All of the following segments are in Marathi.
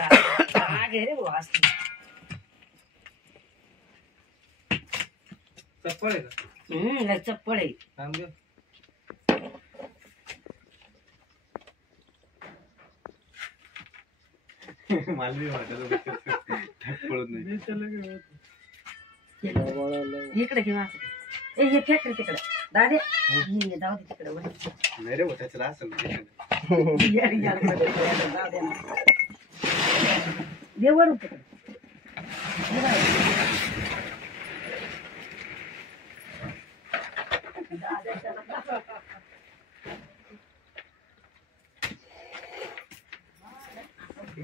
आगे रे वो असते चप्पल आहे का? लय चप्पल आहे. थांब गं. मालवी वाटलं पळत नाही. इकडे घेऊन ए हे फेक रे तिकडे दादे हे जाऊ दे तिकडे वर नाही रे त्याला असं दे वरून तिकडे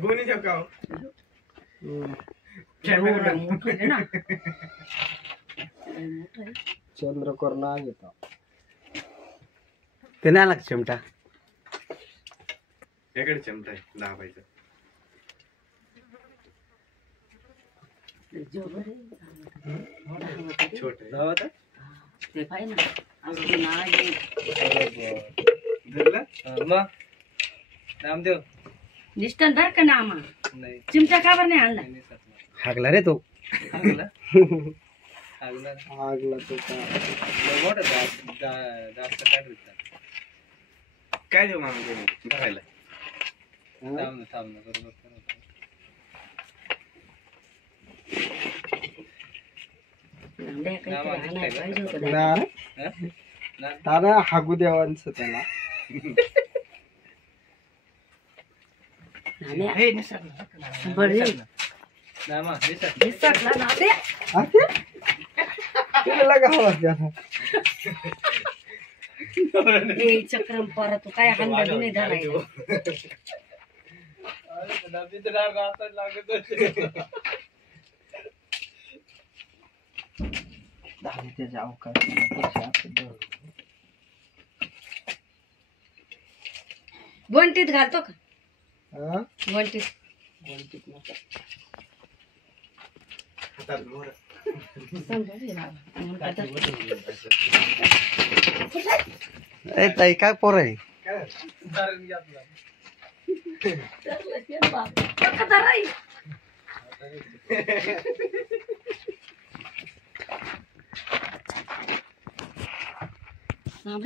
गोनी जगाव कॅमेरा मोठं आहे ना चंद्रकोर ना घेता ते नाही लागत चिमटा याकडे चिमटा आहे दाबायचा छोट दाबायचा ते पाहिजे ना असं नाही धरला मग नामदेव निष्ठन धर का नामा नाही चिमटा का बरं नाही आणला हागला रे तो हागला हागला आगला तो का मोठा जास्त काय देऊ मामा कोणी भरायला थांब ना बरोबर दादा हागू देवांचं त्याला चक्रम परत काय हंगा नाही धरायचं त्याच्या अवकाश वंटीत घालतो का वंटीत ताई काय पोर आहे नाम